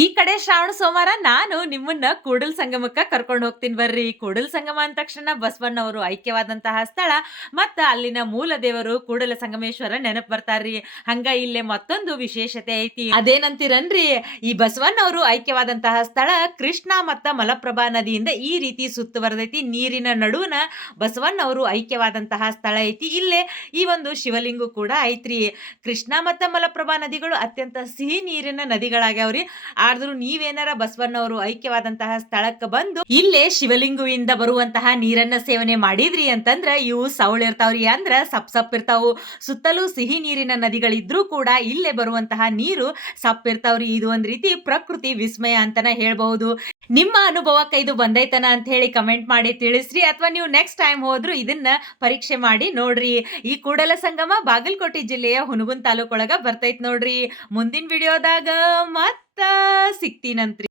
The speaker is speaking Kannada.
ಈ ಕಡೆ ಶ್ರಾವಣ ಸೋಮವಾರ ನಾನು ನಿಮ್ಮನ್ನ ಕೂಡಲ ಸಂಗಮಕ್ಕ ಕರ್ಕೊಂಡು ಹೋಗ್ತೀನಿ ಬರ್ರಿ. ಕೂಡಲ ಸಂಗಮ ಅಂದ ತಕ್ಷಣ ಬಸವಣ್ಣವರು ಐಕ್ಯವಾದಂತಹ ಸ್ಥಳ ಮತ್ತ ಅಲ್ಲಿನ ಮೂಲ ದೇವರು ಕೂಡಲ ಸಂಗಮೇಶ್ವರ ನೆನಪು ಬರ್ತಾರ್ರಿ. ಹಂಗ ಇಲ್ಲೇ ಮತ್ತೊಂದು ವಿಶೇಷತೆ ಐತಿ. ಅದೇನಂತೀರನ್ರಿ, ಈ ಬಸವಣ್ಣವರು ಐಕ್ಯವಾದಂತಹ ಸ್ಥಳ ಕೃಷ್ಣ ಮತ್ತ ಮಲಪ್ರಭಾ ನದಿಯಿಂದ ಈ ರೀತಿ ಸುತ್ತುವರೆದೈತಿ. ನೀರಿನ ನಡುವನ ಬಸವಣ್ಣವರು ಐಕ್ಯವಾದಂತಹ ಸ್ಥಳ ಐತಿ. ಇಲ್ಲೇ ಈ ಒಂದು ಶಿವಲಿಂಗ ಕೂಡ ಐತ್ರಿ. ಕೃಷ್ಣ ಮತ್ತ ಮಲಪ್ರಭಾ ನದಿಗಳು ಅತ್ಯಂತ ಸಿಹಿ ನೀರಿನ ನದಿಗಳಾಗ್ಯಾವ್ರಿ. ಆದ್ರೂ ನೀವೇನಾರ ಬಸವಣ್ಣವರು ಐಕ್ಯವಾದಂತಹ ಸ್ಥಳಕ್ಕೆ ಬಂದು ಇಲ್ಲೇ ಶಿವಲಿಂಗುವಿಂದ ಬರುವಂತಹ ನೀರನ್ನ ಸೇವನೆ ಮಾಡಿದ್ರಿ ಅಂತಂದ್ರ ಇವು ಸವಳಿರ್ತಾವ್ರಿ. ಅಂದ್ರ ಸಪ್ ಇರ್ತಾವು. ಸುತ್ತಲೂ ಸಿಹಿ ನೀರಿನ ನದಿಗಳಿದ್ರೂ ಕೂಡ ಇಲ್ಲೇ ಬರುವಂತಹ ನೀರು ಸಪ್ಪಿರ್ತಾವ್ರಿ. ಇದು ಒಂದ್ ರೀತಿ ಪ್ರಕೃತಿ ವಿಸ್ಮಯ ಅಂತನ ಹೇಳ್ಬಹುದು. ನಿಮ್ಮ ಅನುಭವಕ್ಕೆ ಇದು ಬಂದೈತನ ಅಂತ ಹೇಳಿ ಕಮೆಂಟ್ ಮಾಡಿ ತಿಳಿಸ್ರಿ. ಅಥವಾ ನೀವು ನೆಕ್ಸ್ಟ್ ಟೈಮ್ ಹೋದ್ರು ಇದನ್ನ ಪರೀಕ್ಷೆ ಮಾಡಿ ನೋಡ್ರಿ. ಈ ಕೂಡಲ ಸಂಗಮ ಬಾಗಲಕೋಟೆ ಜಿಲ್ಲೆಯ ಹುನಗುಂದ ತಾಲೂಕೊಳಗ ಬರ್ತೈತ್ ನೋಡ್ರಿ. ಮುಂದಿನ ವಿಡಿಯೋದಾಗ ಮತ್ತ ಸಿಗ್ತೀನಂತ್ರಿ.